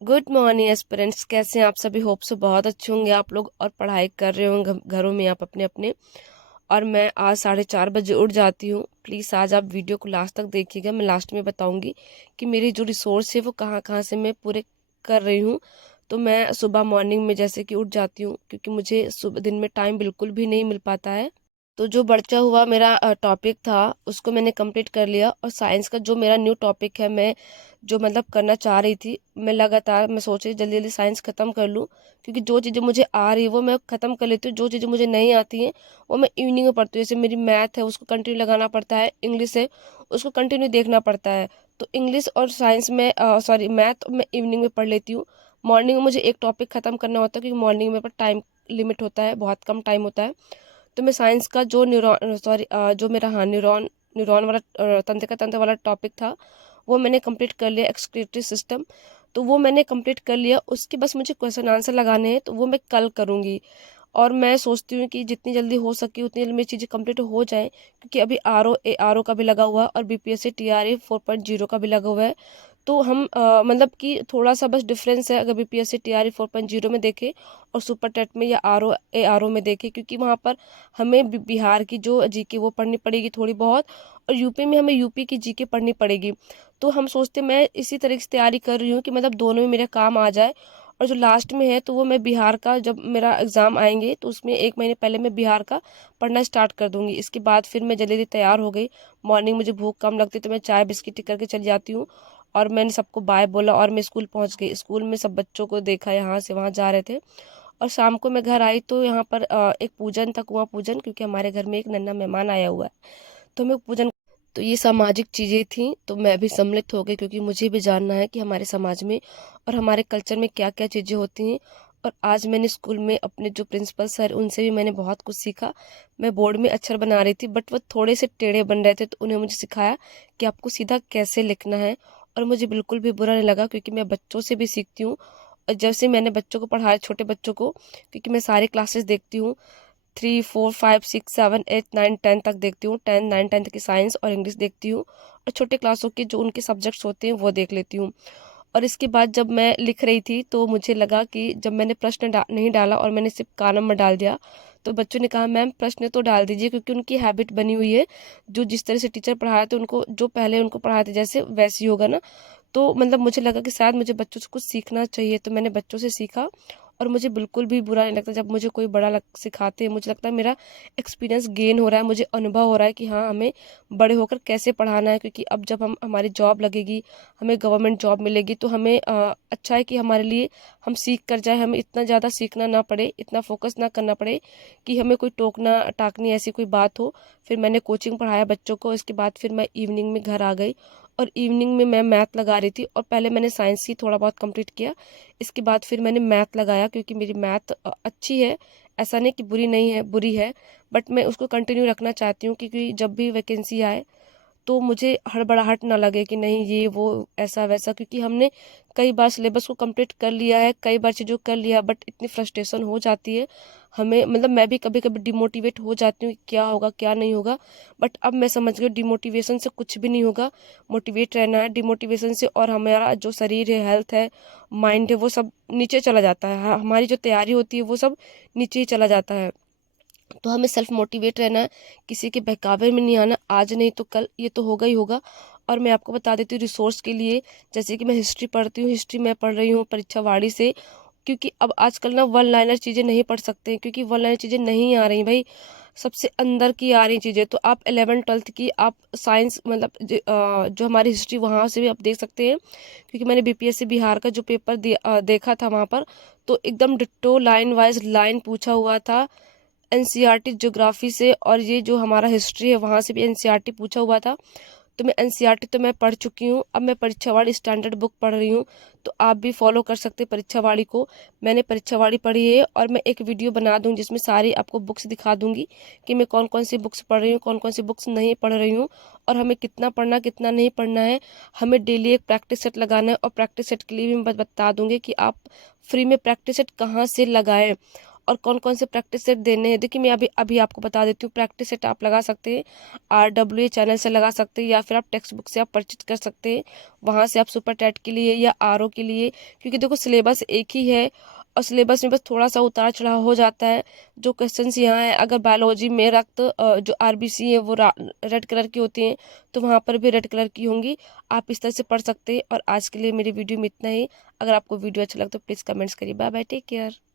Good morning aspirants, कैसे हैं आप सभी। होप से बहुत अच्छे होंगे आप लोग और पढ़ाई कर रहे होंगे घरों में आप अपने अपने। और मैं आज 4:30 बजे उठ जाती हूँ। प्लीज़ आज आप वीडियो को लास्ट तक देखिएगा। मैं लास्ट में बताऊंगी कि मेरी जो रिसोर्स है वो कहाँ कहाँ से मैं पूरे कर रही हूँ। तो मैं सुबह मॉर्निंग में जैसे कि उठ जाती हूँ, क्योंकि मुझे सुबह दिन में टाइम बिल्कुल भी नहीं मिल पाता है। तो जो बढ़ता हुआ मेरा टॉपिक था उसको मैंने कंप्लीट कर लिया। और साइंस का जो मेरा न्यू टॉपिक है, मैं जो मतलब करना चाह रही थी, मैं लगातार मैं सोच रही जल्दी जल्दी साइंस ख़त्म कर लूँ। क्योंकि जो चीज़ें मुझे आ रही है वो मैं ख़त्म कर लेती हूँ, जो चीज़ें मुझे नहीं आती हैं वो मैं इवनिंग में पढ़ती हूँ। जैसे मेरी मैथ है उसको कंटिन्यू लगाना पड़ता है, इंग्लिश है उसको कंटिन्यू देखना पड़ता है। तो इंग्लिश और साइंस में सॉरी मैथ मैं इवनिंग में पढ़ लेती हूँ। मॉर्निंग में मुझे एक टॉपिक ख़त्म करना होता है, क्योंकि मॉर्निंग में पर टाइम लिमिट होता है, बहुत कम टाइम होता है। तो मैं साइंस का जो न्यूरॉन सॉरी जो मेरा हाँ न्यूरॉन न्यूरॉन वाला तंत्रिका तंत्र वाला टॉपिक था वो मैंने कंप्लीट कर लिया, एक्सक्रीटरी सिस्टम। तो वो मैंने कंप्लीट कर लिया। उसके बस मुझे क्वेश्चन आंसर लगाने हैं, तो वो मैं कल करूँगी। और मैं सोचती हूँ कि जितनी जल्दी हो सके उतनी जल्दी मेरी चीज़ें कंप्लीट हो जाएं, क्योंकि अभी आर ओ का भी लगा हुआ है और बीपीएससी टीआरई 4.0 का भी लगा हुआ है। तो हम मतलब कि थोड़ा सा बस डिफरेंस है, अगर बीपीएससी टीआरई 4.0 में देखें और सुपर टेट में या आर ओ में देखें, क्योंकि वहाँ पर हमें बिहार की जो जीके वो पढ़नी पड़ेगी थोड़ी बहुत, और यूपी में हमें यूपी की जीके पढ़नी पड़ेगी। तो हम सोचते, मैं इसी तरीके से तैयारी कर रही हूँ कि मतलब दोनों में मेरे काम आ जाए। और जो लास्ट में है तो वो मैं बिहार का, जब मेरा एग्ज़ाम आएंगे तो उसमें एक महीने पहले मैं बिहार का पढ़ना स्टार्ट कर दूंगी। इसके बाद फिर मैं जल्दी जल्दी तैयार हो गई। मॉर्निंग मुझे भूख कम लगती तो मैं चाय बिस्किट करके चली जाती हूँ। और मैंने सबको बाय बोला और मैं स्कूल पहुंच गई। स्कूल में सब बच्चों को देखा, यहाँ से वहाँ जा रहे थे। और शाम को मैं घर आई तो यहाँ पर एक पूजन था, कुआं पूजन, क्योंकि हमारे घर में एक नन्हा मेहमान आया हुआ है। तो मैं पूजन, तो ये सामाजिक चीज़ें थी तो मैं भी सम्मिलित हो गई, क्योंकि मुझे भी जानना है कि हमारे समाज में और हमारे कल्चर में क्या क्या चीज़ें होती हैं। और आज मैंने स्कूल में अपने जो प्रिंसिपल सर उनसे भी मैंने बहुत कुछ सीखा। मैं बोर्ड में अक्षर बना रही थी बट वो थोड़े से टेढ़े बन रहे थे, तो उन्हें मुझे सिखाया कि आपको सीधा कैसे लिखना है। और मुझे बिल्कुल भी बुरा नहीं लगा, क्योंकि मैं बच्चों से भी सीखती हूँ। और जब से मैंने बच्चों को पढ़ाया, छोटे बच्चों को, क्योंकि मैं सारे क्लासेस देखती हूँ, 3 4 5 6 7 8 9 10 तक देखती हूँ। 10 9 10 की साइंस और इंग्लिश देखती हूँ, और छोटे क्लासों के जो उनके सब्जेक्ट्स होते हैं वो देख लेती हूँ। और इसके बाद जब मैं लिख रही थी तो मुझे लगा कि जब मैंने प्रश्न नहीं डाला और मैंने सिर्फ का नंबर डाल दिया, तो बच्चों ने कहा मैम प्रश्न तो डाल दीजिए, क्योंकि उनकी हैबिट बनी हुई है, जो जिस तरह से टीचर पढ़ाया थे उनको, जो पहले उनको पढ़ाए थे जैसे वैसे ही होगा ना। तो मतलब मुझे लगा कि शायद मुझे बच्चों से कुछ सीखना चाहिए, तो मैंने बच्चों से सीखा। और मुझे बिल्कुल भी बुरा नहीं लगता जब मुझे कोई बड़ा सिखाते हैं। मुझे लगता है मेरा एक्सपीरियंस गेन हो रहा है, मुझे अनुभव हो रहा है कि हाँ हमें बड़े होकर कैसे पढ़ाना है। क्योंकि अब जब हम हमारी जॉब लगेगी, हमें गवर्नमेंट जॉब मिलेगी, तो हमें अच्छा है कि हमारे लिए हम सीख कर जाए, हमें इतना ज़्यादा सीखना ना पड़े, इतना फोकस ना करना पड़े कि हमें कोई टोकना टाकनी ऐसी कोई बात हो। फिर मैंने कोचिंग पढ़ाया बच्चों को। इसके बाद फिर मैं इवनिंग में घर आ गई, और इवनिंग में मैं मैथ लगा रही थी। और पहले मैंने साइंस ही थोड़ा बहुत कंप्लीट किया, इसके बाद फिर मैंने मैथ लगाया, क्योंकि मेरी मैथ अच्छी है, ऐसा नहीं कि बुरी नहीं है, बुरी है, बट मैं उसको कंटिन्यू रखना चाहती हूँ, क्योंकि जब भी वैकेंसी आए तो मुझे हड़बड़ाहट ना लगे कि नहीं ये वो ऐसा वैसा। क्योंकि हमने कई बार सिलेबस को कंप्लीट कर लिया है, कई बार चीज़ों को कर लिया, बट इतनी फ्रस्ट्रेशन हो जाती है हमें, मतलब मैं भी कभी कभी डिमोटिवेट हो जाती हूँ कि क्या होगा क्या नहीं होगा। बट अब मैं समझ गई डिमोटिवेशन से कुछ भी नहीं होगा। मोटिवेट रहना है, डिमोटिवेशन से और हमारा जो शरीर है, हेल्थ है, माइंड है, वो सब नीचे चला जाता है। हमारी जो तैयारी होती है वो सब नीचे ही चला जाता है। तो हमें सेल्फ मोटिवेट रहना है, किसी के बहकावे में नहीं आना, आज नहीं तो कल ये तो होगा ही होगा। और मैं आपको बता देती हूँ रिसोर्स के लिए, जैसे कि मैं हिस्ट्री पढ़ती हूँ, हिस्ट्री मैं पढ़ रही हूँ परीक्षा वाड़ी से। क्योंकि अब आजकल ना वन लाइनर चीज़ें नहीं पढ़ सकते हैं, क्योंकि वन लाइनर चीज़ें नहीं आ रही भाई, सबसे अंदर की आ रही चीज़ें। तो आप 11th 12th की आप साइंस मतलब जो हमारी हिस्ट्री वहाँ से भी आप देख सकते हैं। क्योंकि मैंने बीपीएससी बिहार का जो पेपर देखा था वहाँ पर, तो एकदम डिट्टो लाइन वाइज लाइन पूछा हुआ था एनसीईआरटी ज्योग्राफी से। और ये जो हमारा हिस्ट्री है वहाँ से भी एनसीईआरटी पूछा हुआ था। तो मैं एनसीईआरटी तो मैं पढ़ चुकी हूँ, अब मैं परीक्षावाड़ी स्टैंडर्ड बुक पढ़ रही हूँ। तो आप भी फॉलो कर सकते हैं परीक्षावाड़ी को। मैंने परीक्षावाड़ी पढ़ी है, और मैं एक वीडियो बना दूँ जिसमें सारी आपको बुक्स दिखा दूंगी कि मैं कौन कौन सी बुक्स पढ़ रही हूँ, कौन कौन सी बुक्स नहीं पढ़ रही हूँ, और हमें कितना पढ़ना कितना नहीं पढ़ना है। हमें डेली एक प्रैक्टिस सेट लगाना है, और प्रैक्टिस सेट के लिए भी मैं बता दूंगी कि आप फ्री में प्रैक्टिस सेट कहाँ से लगाएं। और कौन कौन से प्रैक्टिस सेट देने हैं। देखिए मैं अभी अभी आपको बता देती हूँ। प्रैक्टिस सेट आप लगा सकते हैं RWA चैनल से लगा सकते हैं, या फिर आप टेक्स्ट बुक से आप परचेज कर सकते हैं। वहाँ से आप सुपर टेट के लिए या RO के लिए, क्योंकि देखो सिलेबस एक ही है और सिलेबस में बस थोड़ा सा उतार चढ़ाव हो जाता है। जो क्वेश्चंस यहाँ है, अगर बायोलॉजी में रक्त जो RBC है वो रेड कलर की होती हैं, तो वहाँ पर भी रेड कलर की होंगी। आप इस तरह से पढ़ सकते हैं। और आज के लिए मेरी वीडियो में इतना ही। अगर आपको वीडियो अच्छा लगा तो प्लीज़ कमेंट्स करिए। Bye bye, take care.